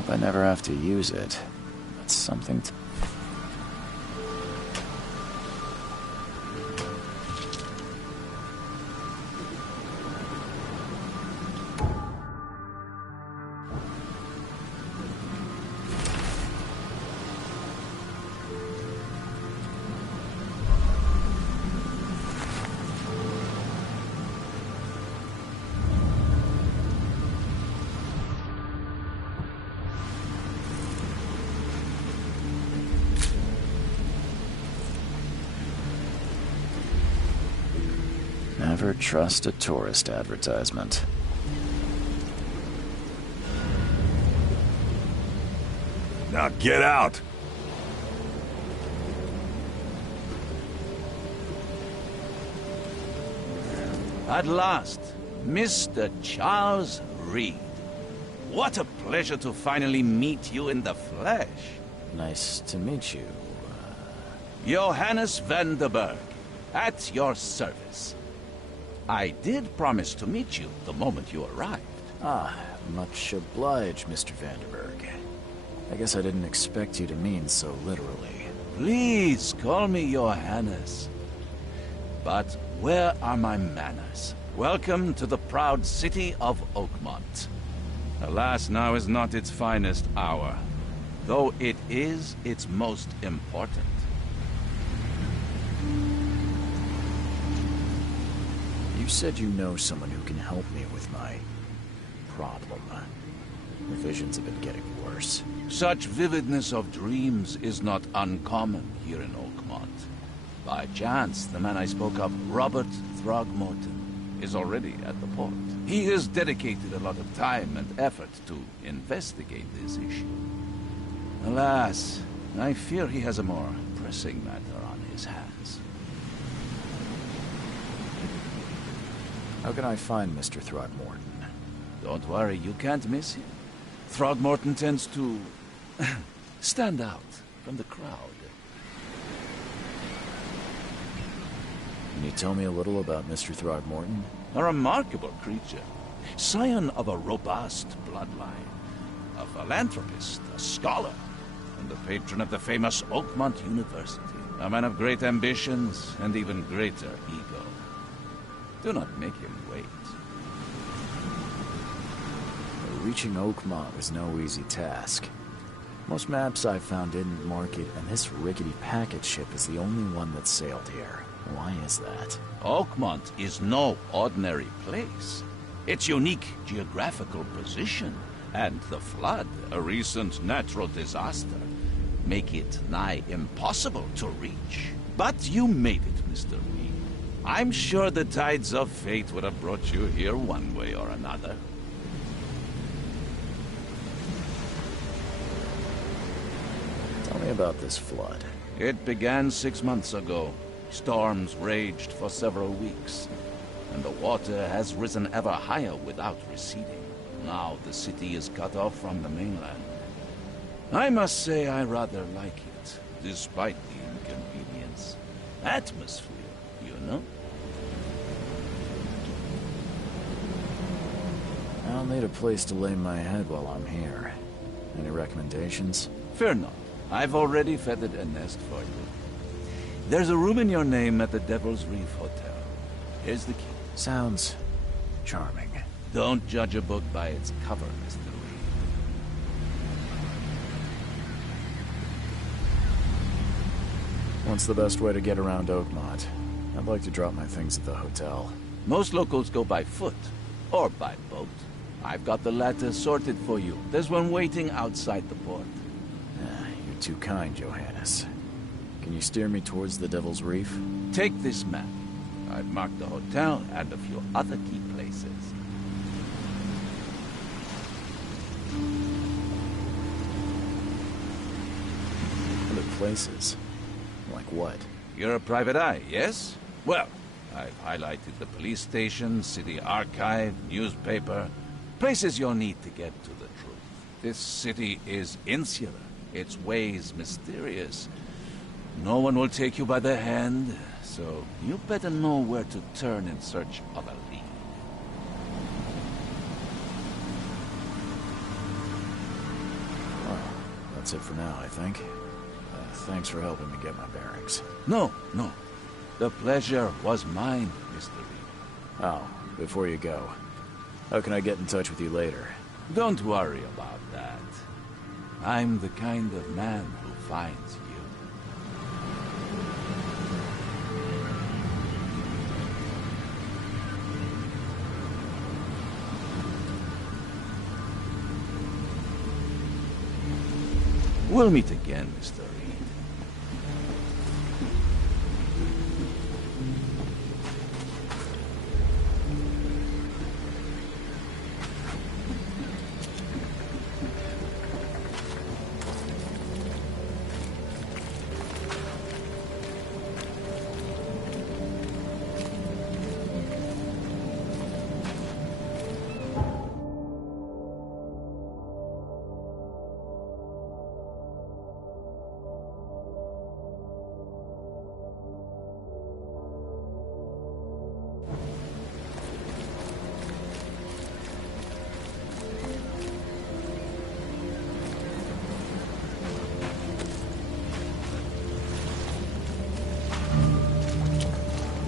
Hope I never have to use it. That's something to... Never trust a tourist advertisement. Now get out! At last, Mr. Charles Reed. What a pleasure to finally meet you in the flesh. Nice to meet you. Johannes Vanderberg, at your service. I did promise to meet you the moment you arrived. Ah, much obliged, Mr. Vanderberg. I guess I didn't expect you to mean so literally. Please call me Johannes. But where are my manners? Welcome to the proud city of Oakmont. Alas, now is not its finest hour, though it is its most important. You said you know someone who can help me with my problem. The visions have been getting worse. Such vividness of dreams is not uncommon here in Oakmont. By chance, the man I spoke of, Robert Throgmorton, is already at the port. He has dedicated a lot of time and effort to investigate this issue. Alas, I fear he has a more pressing matter on his hands. How can I find Mr. Throgmorton? Don't worry, you can't miss him. Throgmorton tends to stand out from the crowd. Can you tell me a little about Mr. Throgmorton? A remarkable creature. Scion of a robust bloodline. A philanthropist, a scholar, and the patron of the famous Oakmont University. A man of great ambitions and even greater ego. Do not make him wait. Reaching Oakmont was no easy task. Most maps I found didn't mark it, and this rickety packet ship is the only one that sailed here. Why is that? Oakmont is no ordinary place. Its unique geographical position and the flood, a recent natural disaster, make it nigh impossible to reach. But you made it, Mr. Reed. I'm sure the tides of fate would have brought you here one way or another. Tell me about this flood. It began 6 months ago. Storms raged for several weeks, and the water has risen ever higher without receding. Now the city is cut off from the mainland. I must say I rather like it, despite the inconvenience. Atmosphere, you know? I'll need a place to lay my head while I'm here. Any recommendations? Fear not. I've already feathered a nest for you. There's a room in your name at the Devil's Reef Hotel. Here's the key. Sounds charming. Don't judge a book by its cover, Mr. Reed. What's the best way to get around Oakmont? I'd like to drop my things at the hotel. Most locals go by foot, or by boat. I've got the latter sorted for you. There's one waiting outside the port. You're too kind, Johannes. Can you steer me towards the Devil's Reef? Take this map. I've marked the hotel and a few other key places. Other places? Like what? You're a private eye, yes? Well, I've highlighted the police station, city archive, newspaper, places you'll need to get to the truth. This city is insular, its ways mysterious. No one will take you by the hand, so you better know where to turn in search of a lead. That's it for now, I think. Thanks for helping me get my bearings. No, no. The pleasure was mine, Mr. Reed. Oh, before you go, how can I get in touch with you later? Don't worry about that. I'm the kind of man who finds you. We'll meet again, Mr. Reed.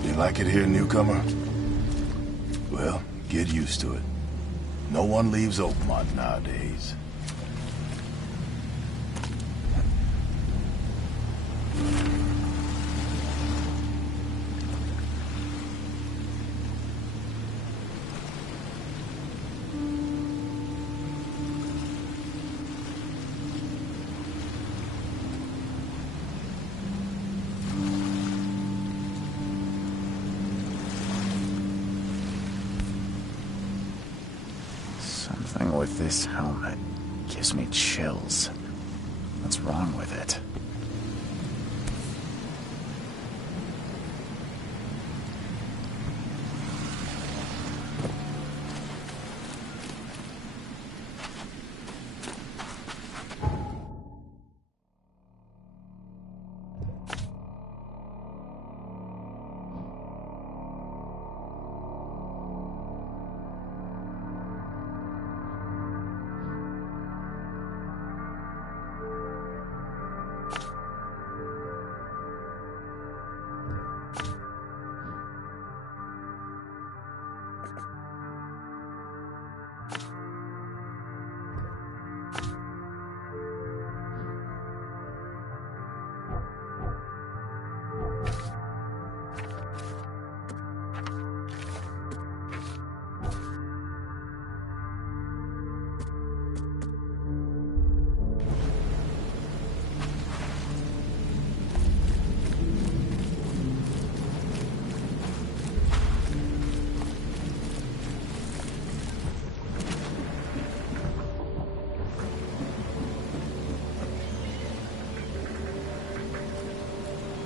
You like it here, newcomer? Well, get used to it. No one leaves Oakmont nowadays. Something with this helmet gives me chills. What's wrong with it?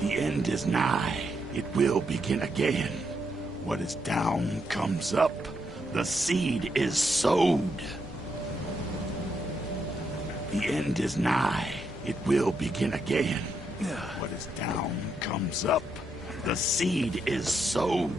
The end is nigh. It will begin again. What is down comes up. The seed is sowed. The end is nigh. It will begin again. What is down comes up. The seed is sowed.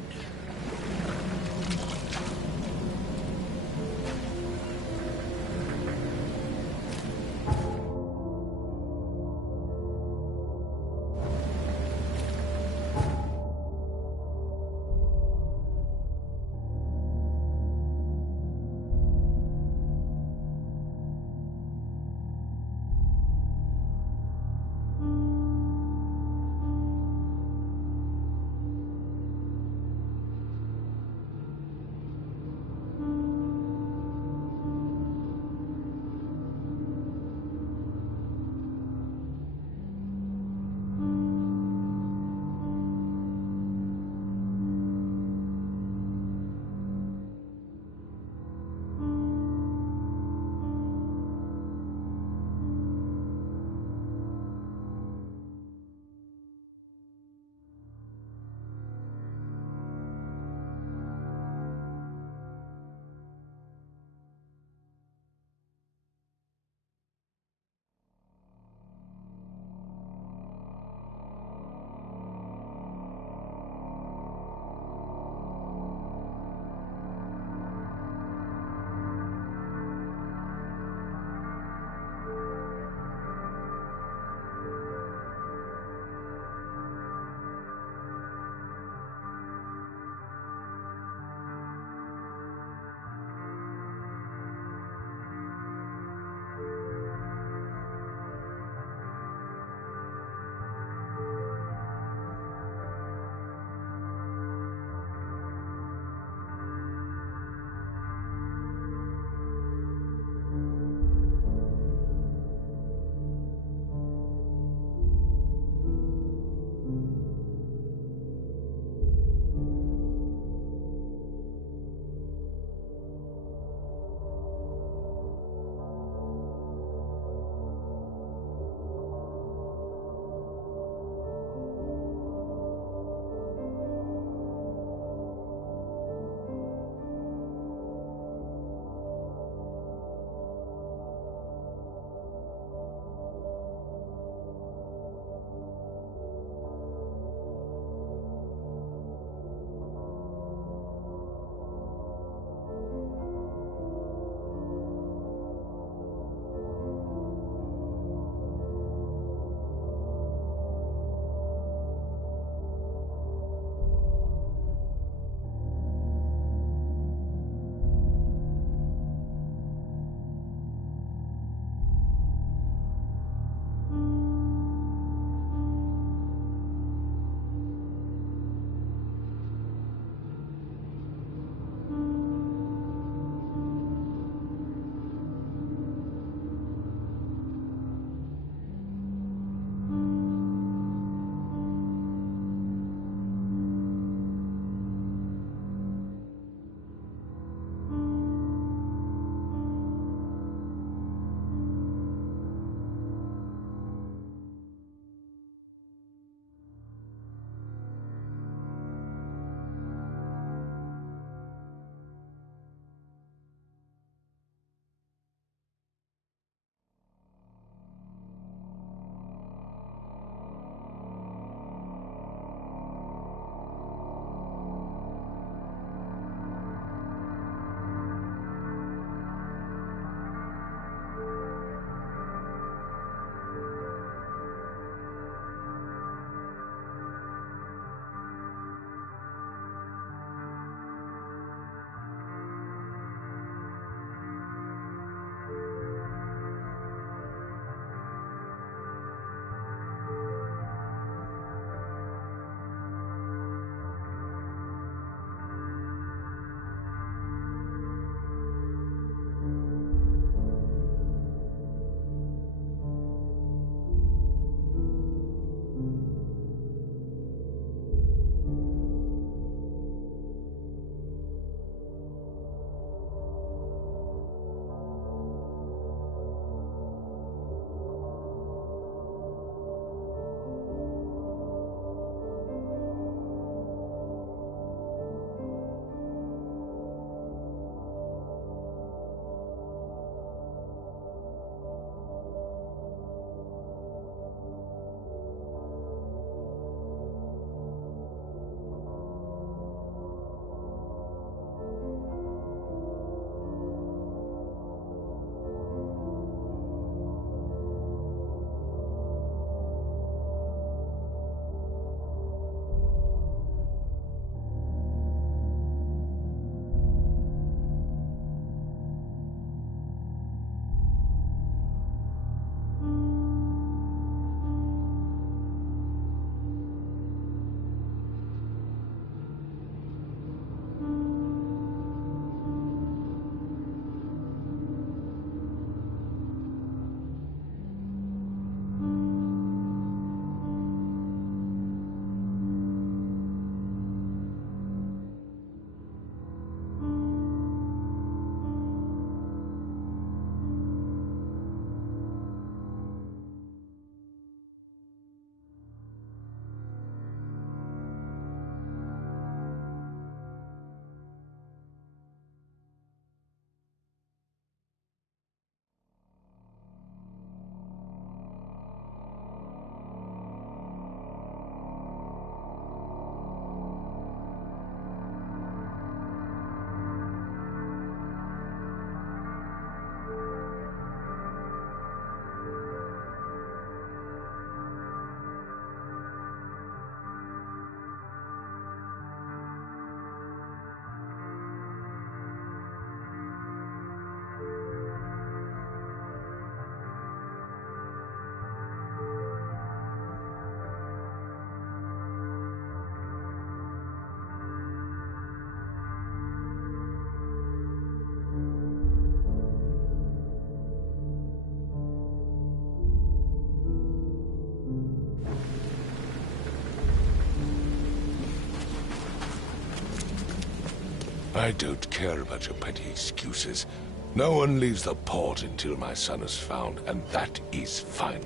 I don't care about your petty excuses. No one leaves the port until my son is found, and that is final.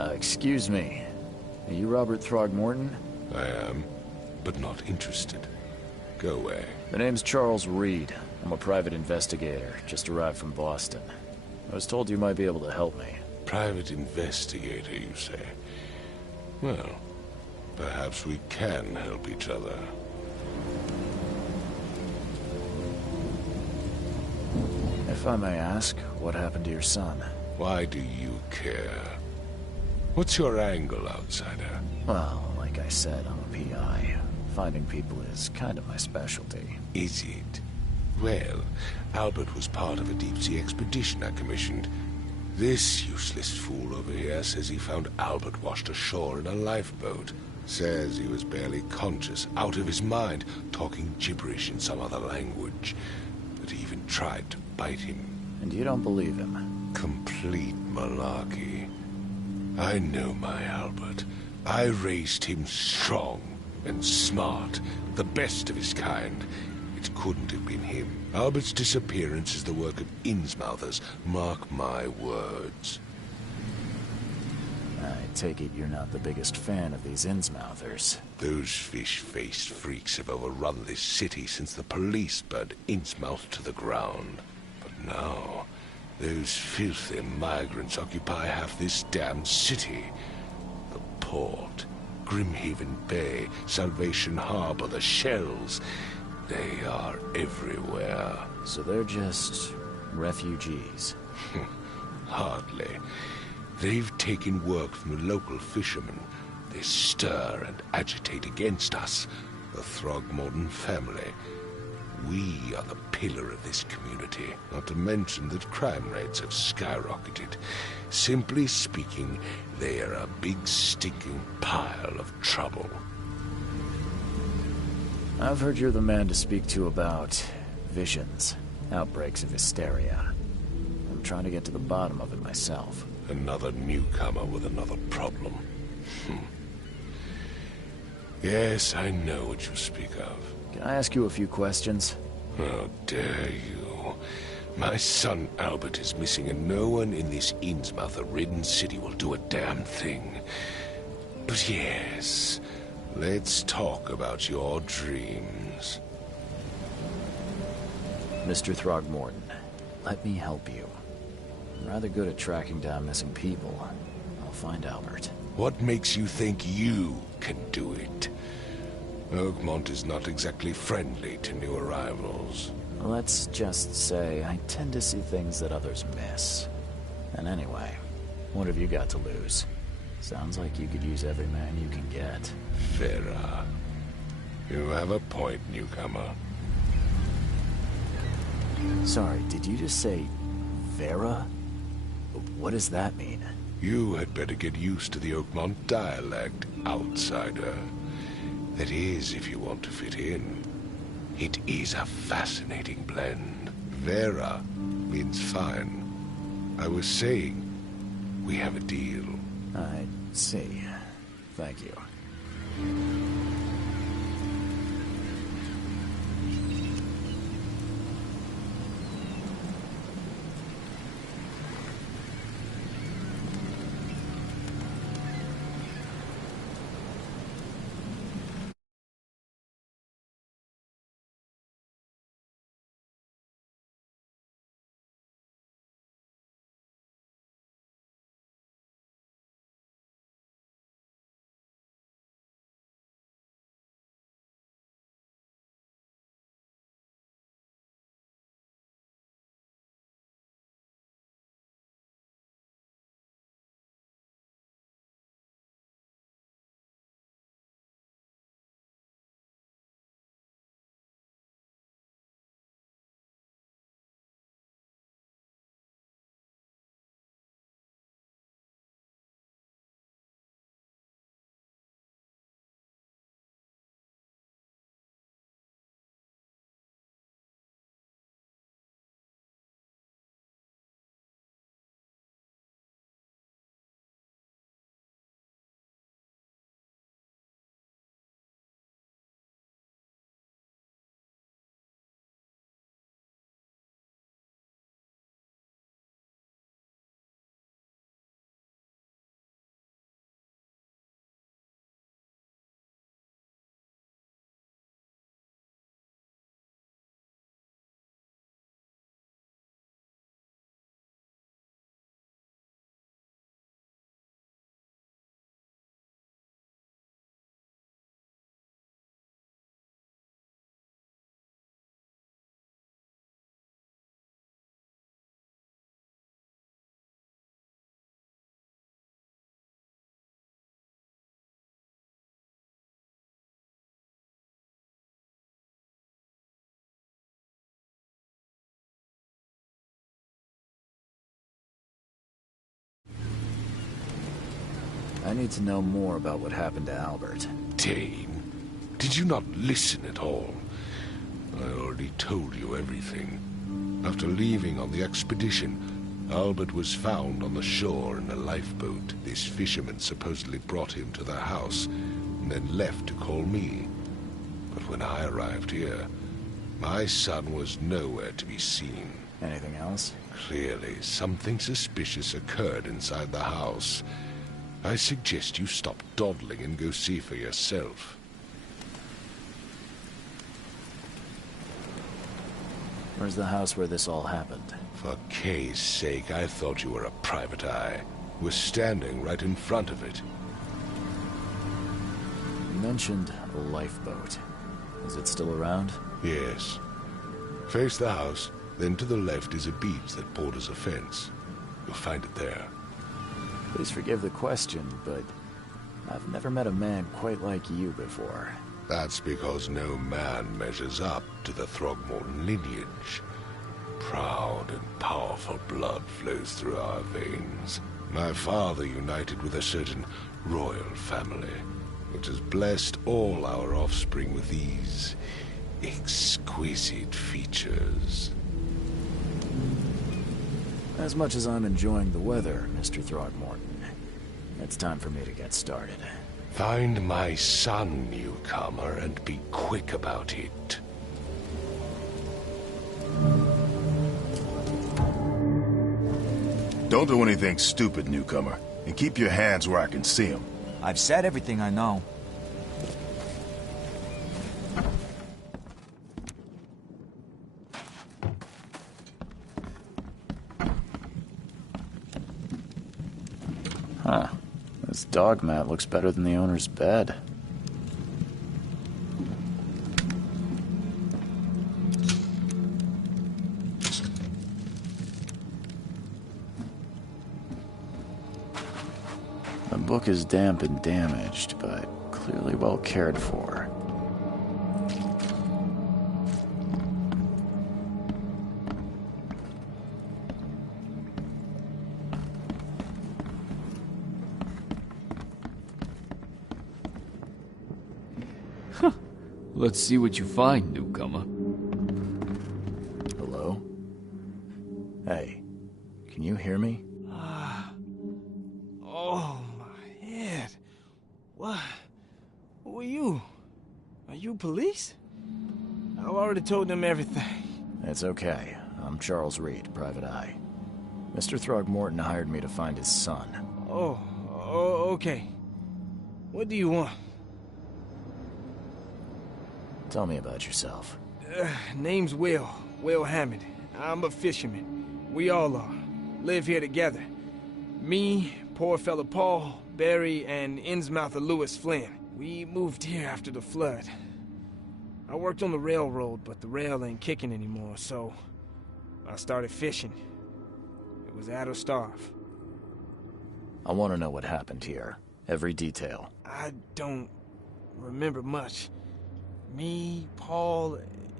Excuse me. Are you Robert Throgmorton? I am, but not interested. Go away. The name's Charles Reed. I'm a private investigator, just arrived from Boston. I was told you might be able to help me. Private investigator, you say? Well, perhaps we can help each other. If I may ask, what happened to your son? Why do you care? What's your angle, outsider? Well, like I said, I'm a PI. Finding people is kind of my specialty. Is it? Well, Albert was part of a deep-sea expedition I commissioned. This useless fool over here says he found Albert washed ashore in a lifeboat. Says he was barely conscious, out of his mind, talking gibberish in some other language. That he even tried to bite him. And you don't believe him? Complete malarkey. I know my Albert. I raised him strong and smart, the best of his kind. It couldn't have been him. Albert's disappearance is the work of Innsmouthers. Mark my words. I take it you're not the biggest fan of these Innsmouthers. Those fish-faced freaks have overrun this city since the police burned Innsmouth to the ground. But now, those filthy migrants occupy half this damn city. The port, Grimhaven Bay, Salvation Harbor, the shells. They are everywhere. So they're just refugees? Hardly. They've taken work from the local fishermen. They stir and agitate against us, the Throgmorton family. We are the pillar of this community, not to mention that crime rates have skyrocketed. Simply speaking, they are a big stinking pile of trouble. I've heard you're the man to speak to about visions, outbreaks of hysteria. I'm trying to get to the bottom of it myself. Another newcomer with another problem. Yes, I know what you speak of. Can I ask you a few questions? How dare you? My son Albert is missing, and no one in this Innsmouth-ridden city will do a damn thing. But yes, let's talk about your dreams. Mr. Throgmorton, let me help you. I'm rather good at tracking down missing people. I'll find Albert. What makes you think you can do it? Oakmont is not exactly friendly to new arrivals. Let's just say I tend to see things that others miss. And anyway, what have you got to lose? Sounds like you could use every man you can get. Vera. You have a point, newcomer. Sorry, did you just say Vera? What does that mean? You had better get used to the Oakmont dialect, outsider. That is, if you want to fit in. It is a fascinating blend. Vera means fine. I was saying, we have a deal. I see. Thank you. I need to know more about what happened to Albert. Dane, did you not listen at all? I already told you everything. After leaving on the expedition, Albert was found on the shore in a lifeboat. This fisherman supposedly brought him to their house, and then left to call me. But when I arrived here, my son was nowhere to be seen. Anything else? Clearly, something suspicious occurred inside the house. I suggest you stop dawdling and go see for yourself. Where's the house where this all happened? For Kay's sake, I thought you were a private eye. We're standing right in front of it. You mentioned a lifeboat. Is it still around? Yes. Face the house, then to the left is a beach that borders a fence. You'll find it there. Please forgive the question, but I've never met a man quite like you before. That's because no man measures up to the Throgmorton lineage. Proud and powerful blood flows through our veins. My father united with a certain royal family, which has blessed all our offspring with these exquisite features. As much as I'm enjoying the weather, Mr. Throgmorton, it's time for me to get started. Find my son, newcomer, and be quick about it. Don't do anything stupid, newcomer. And keep your hands where I can see them. I've said everything I know. Huh. This dog mat looks better than the owner's bed. The book is damp and damaged, but clearly well cared for. Let's see what you find, newcomer. Hello? Hey, can you hear me? Oh, my head. What? Who are you? Are you police? I've already told them everything. It's okay. I'm Charles Reed, Private Eye. Mr. Throgmorton hired me to find his son. Oh, okay. What do you want? Tell me about yourself. Name's Will Hammond. I'm a fisherman. We all are. Live here together. Me, poor fella Paul, Barry, and Innsmouther Lewis Flynn. We moved here after the flood. I worked on the railroad, but the rail ain't kicking anymore, so I started fishing. It was add or starve. I want to know what happened here. Every detail. I don't remember much. Me, Paul,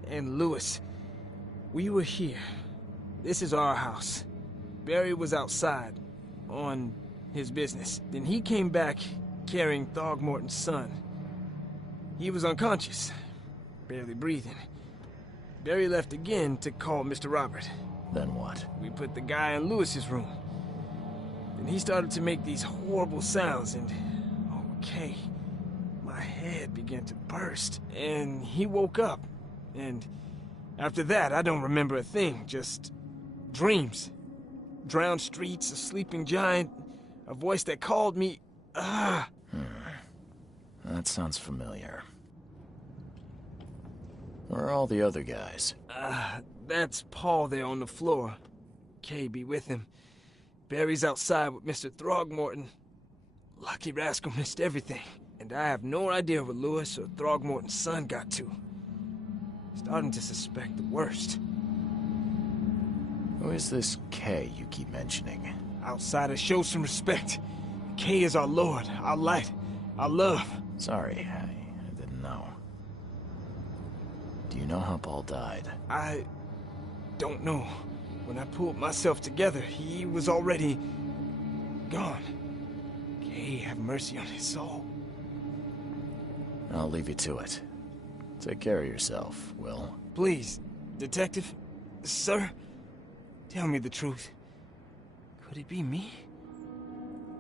and Lewis, we were here. This is our house. Barry was outside, on his business. Then he came back carrying Throgmorton's son. He was unconscious, barely breathing. Barry left again to call Mr. Robert. Then what? We put the guy in Lewis's room. Then he started to make these horrible sounds and... okay. My head began to burst, and he woke up. And after that, I don't remember a thing, just dreams. Drowned streets, a sleeping giant, a voice that called me. That sounds familiar. Where are all the other guys? That's Paul there on the floor. Kay be with him. Barry's outside with Mr. Throgmorton. Lucky rascal missed everything. And I have no idea where Lewis or Throgmorton's son got to. Starting to suspect the worst. Who is this Kay you keep mentioning? Outsiders, show some respect. Kay is our lord, our light, our love. Sorry, I didn't know. Do you know how Paul died? I don't know. When I pulled myself together, he was already gone. Kay May have mercy on his soul. I'll leave you to it. Take care of yourself, Will. Please, Detective, sir, tell me the truth. Could it be me?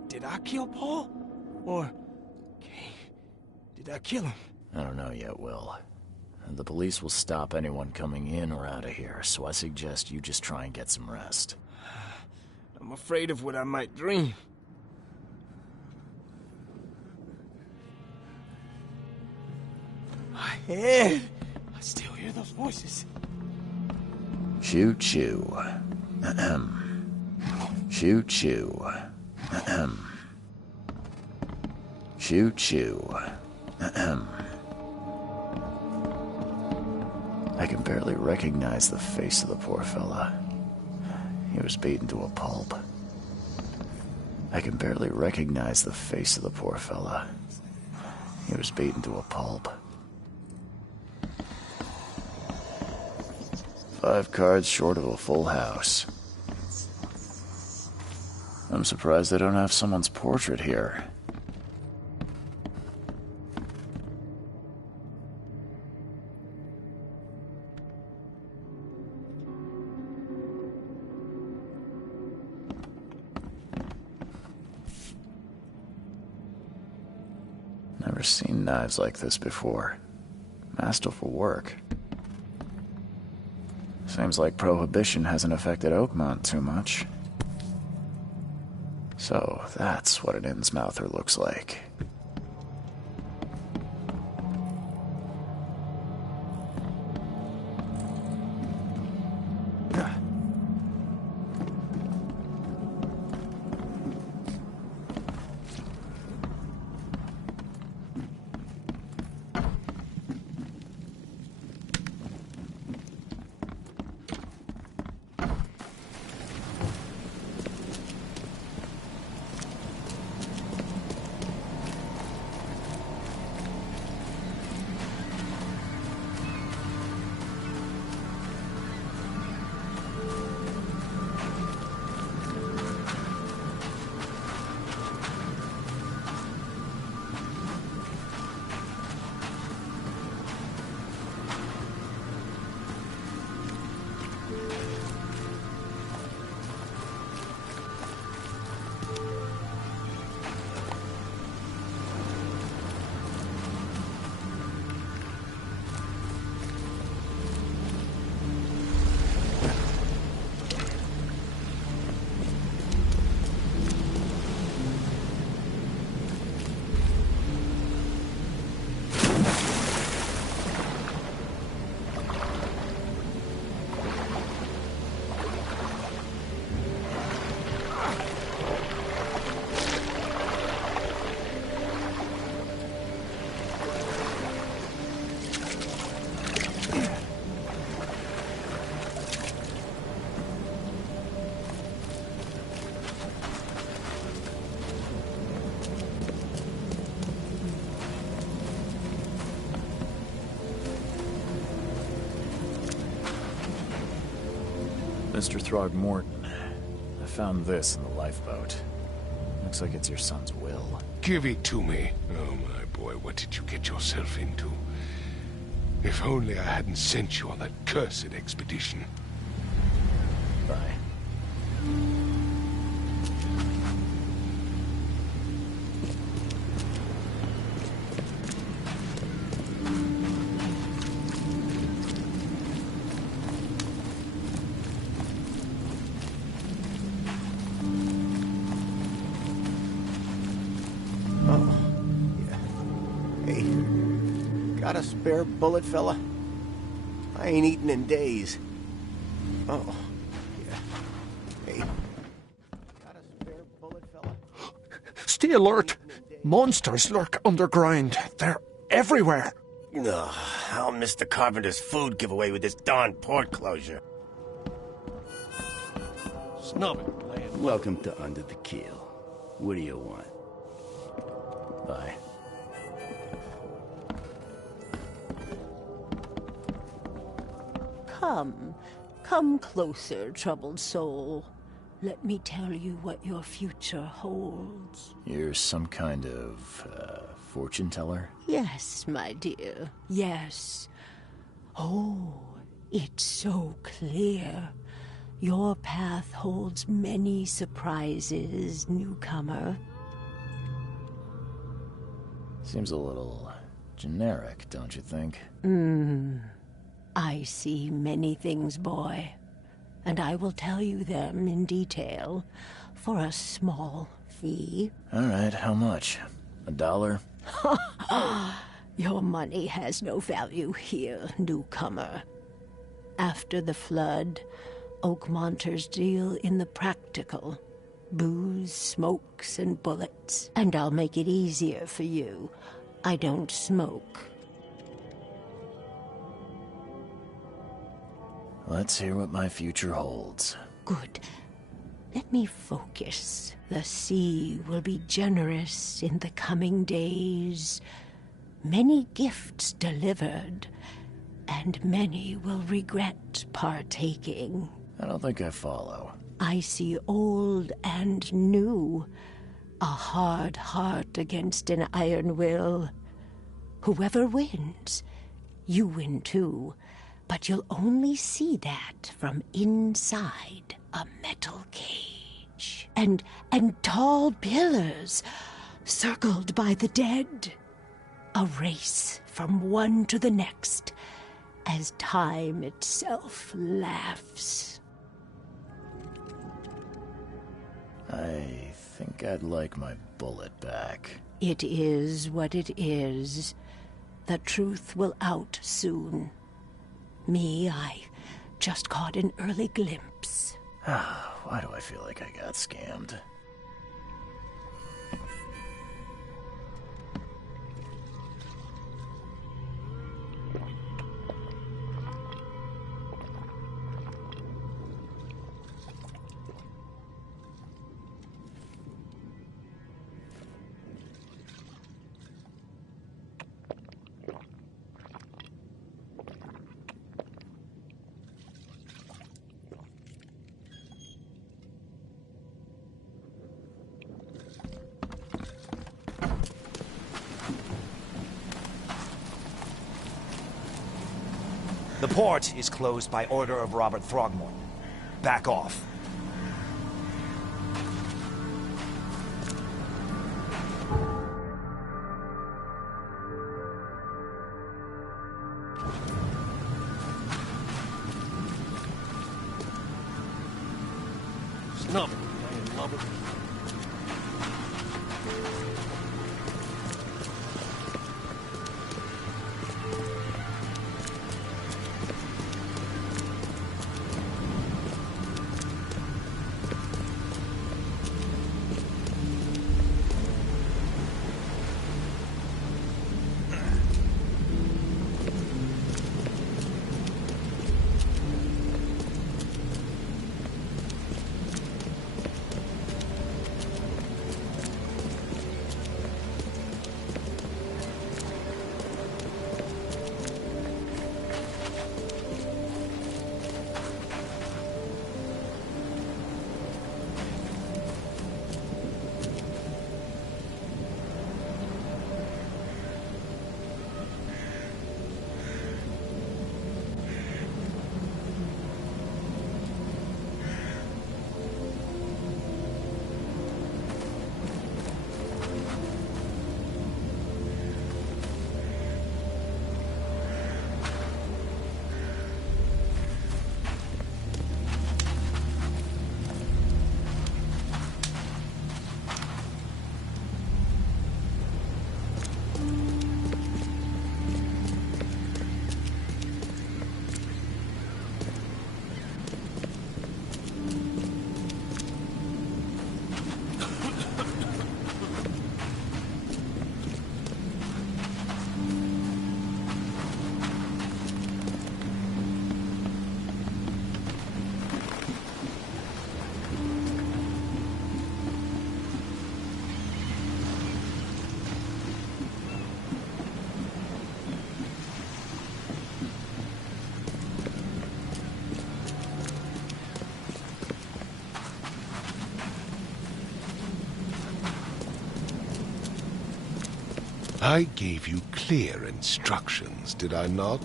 Did I kill Paul? Or, Kane, did I kill him? I don't know yet, Will. The police will stop anyone coming in or out of here, so I suggest you just try and get some rest. I'm afraid of what I might dream. My head! I still hear those voices. Choo-choo. Ahem. Choo-choo. Ahem. Choo-choo. Ahem. I can barely recognize the face of the poor fella. He was beaten to a pulp. I can barely recognize the face of the poor fella. He was beaten to a pulp. 5 cards short of a full house. I'm surprised they don't have someone's portrait here. Never seen knives like this before. Masterful work. Seems like Prohibition hasn't affected Oakmont too much. So, that's what an Innsmouther looks like. Mr. Throgmorton, I found this in the lifeboat. Looks like it's your son's will. Give it to me. Oh, my boy, what did you get yourself into? If only I hadn't sent you on that cursed expedition. Bye. Got a spare bullet, fella? I ain't eaten in days. Oh, yeah. Hey. Got a spare bullet, fella? Stay alert! Monsters lurk underground. They're everywhere. Ugh, I'll miss the Carpenter's food giveaway with this darn port closure. Snub it, land. Welcome to Under the Keel. What do you want? Bye. Come. Come closer, troubled soul. let me tell you what your future holds. You're some kind of, fortune teller? Yes, my dear, yes. Oh, it's so clear. Your path holds many surprises, newcomer. Seems a little generic, don't you think? I see many things, boy, and I will tell you them in detail for a small fee. All right, how much? $1? Your money has no value here, newcomer. After the flood, Oakmonters deal in the practical. Booze, smokes, and bullets. And I'll make it easier for you. I don't smoke. Let's hear what my future holds. Good. Let me focus. The sea will be generous in the coming days. Many gifts delivered, and many will regret partaking. I don't think I follow. I see old and new. A hard heart against an iron will. Whoever wins, you win too. But you'll only see that from inside a metal cage. And tall pillars, circled by the dead. A race from one to the next, as time itself laughs. I think I'd like my bullet back. It is what it is. The truth will out soon. Me, I just caught an early glimpse. Why do I feel like I got scammed? The port is closed by order of Robert Throgmorton. Back off. Snub it, man, love it. I gave you clear instructions, did I not?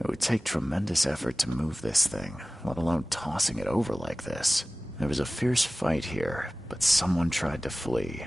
It would take tremendous effort to move this thing, let alone tossing it over like this. There was a fierce fight here, but someone tried to flee.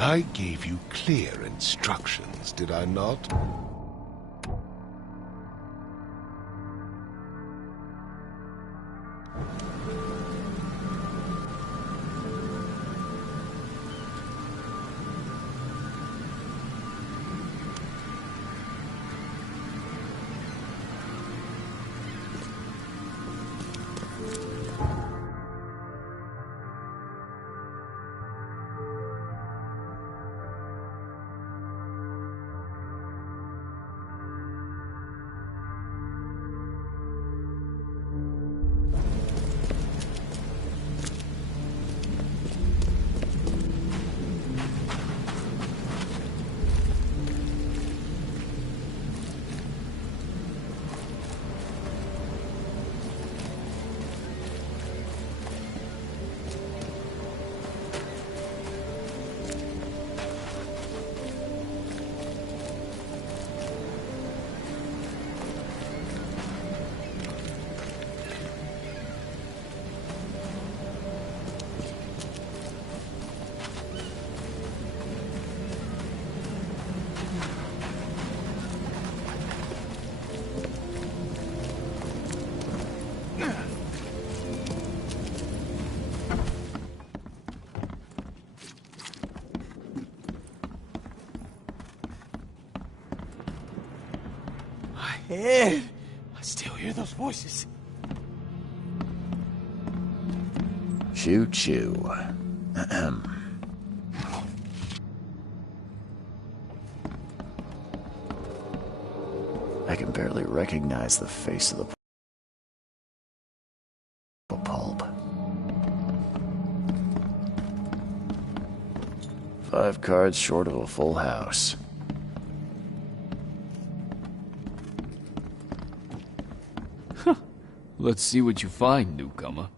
I gave you clear instructions, did I not? Ed, I still hear those voices. Choo-choo. I can barely recognize the face of the pulp. 5 cards short of a full house. Let's see what you find, newcomer.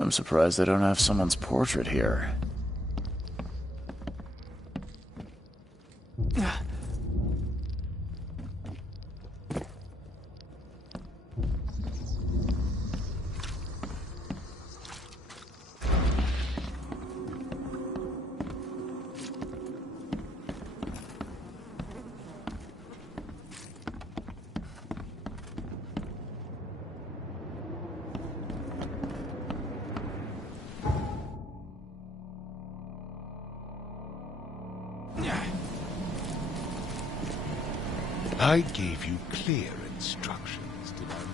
I'm surprised they don't have someone's portrait here. I gave you clear instructions, did I not?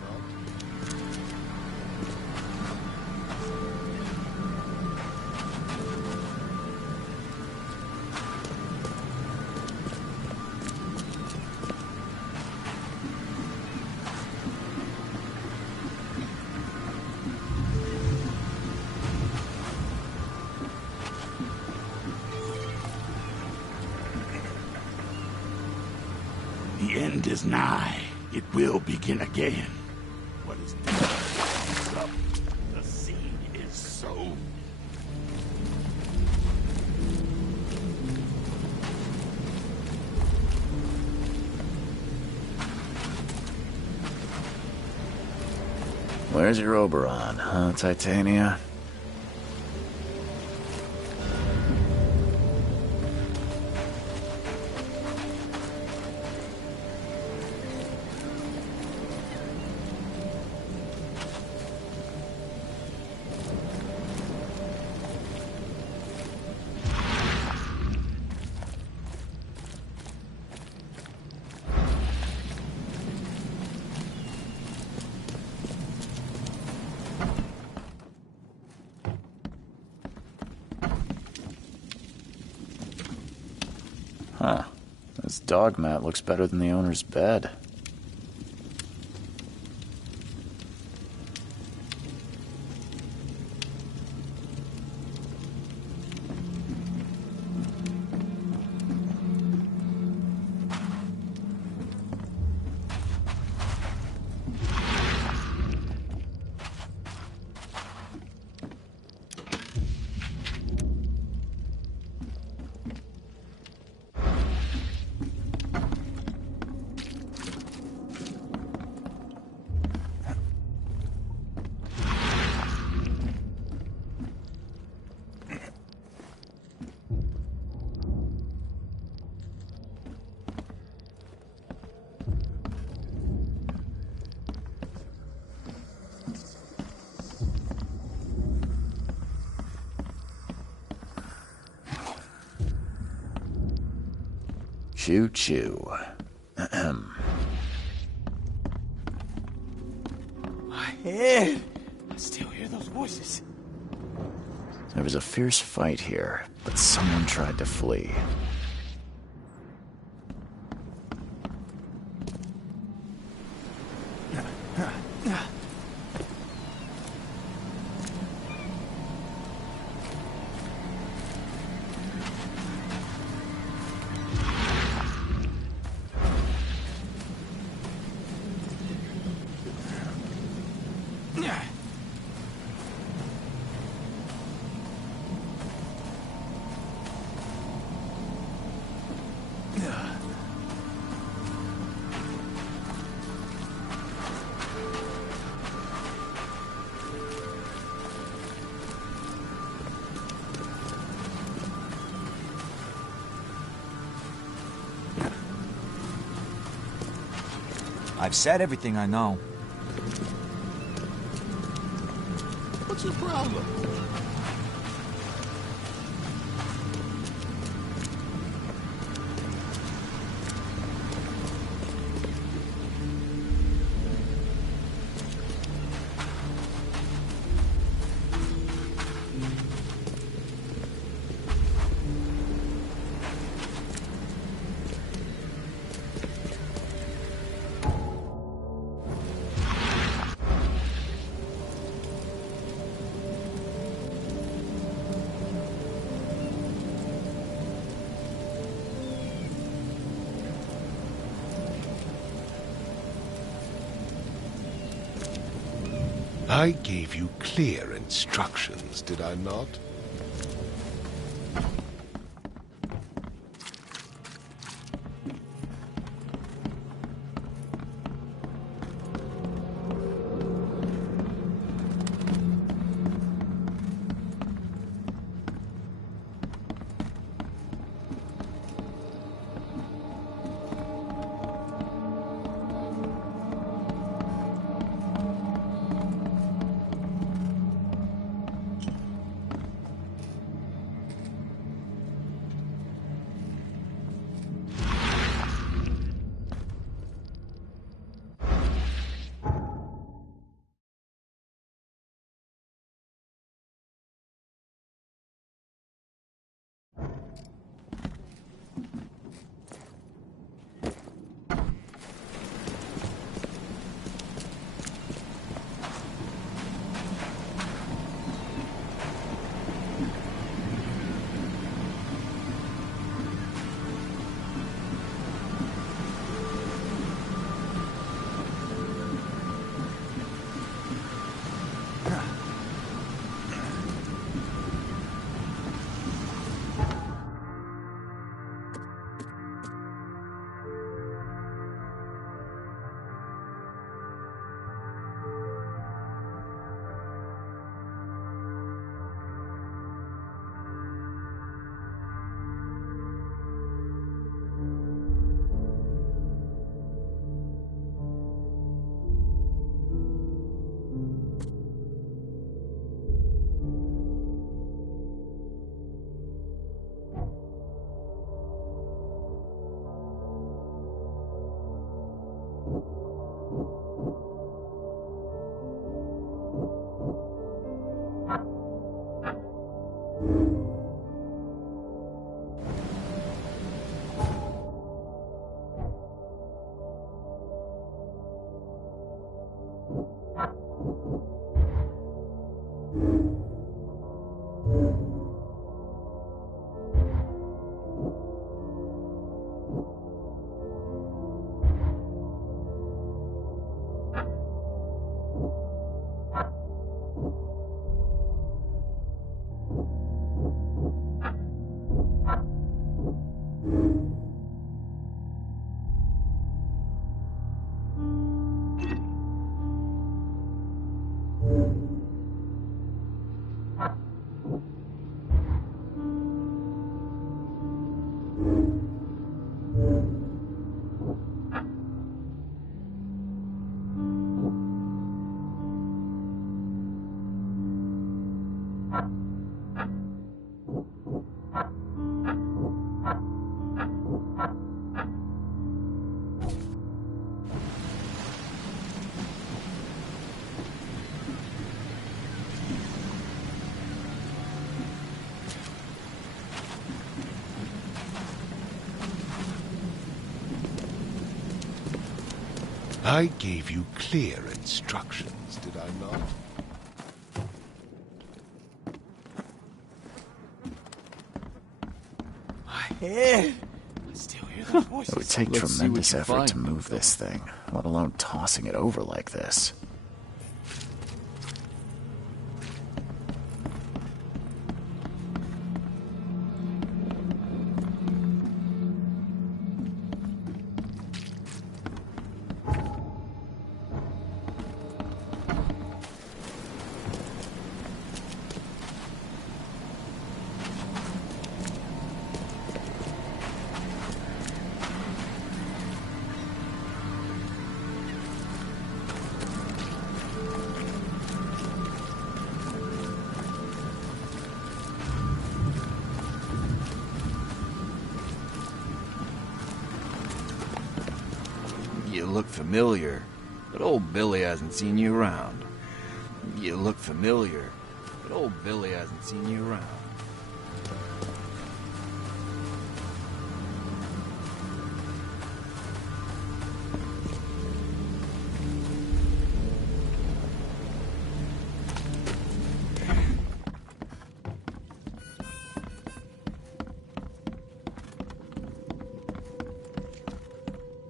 The end is nigh. It will begin again. What is comes up? The seed is sown. Where's your Oberon, huh, Titania? Huh. This dog mat looks better than the owner's bed. Choo-choo. My head! I still hear those voices. There was a fierce fight here, but someone tried to flee. I've said everything I know. What's your problem? I gave you clear instructions, did I not? I gave you clear instructions, did I not? My head. I still hear the voices. It would take Let's see tremendous what you effort find. to move this thing, let alone tossing it over like this. You look familiar, but old Billy hasn't seen you around. You look familiar, but old Billy hasn't seen you around.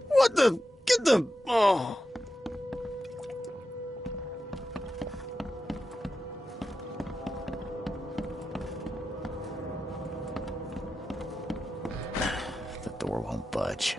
What the? Get the... Oh. The door won't budge.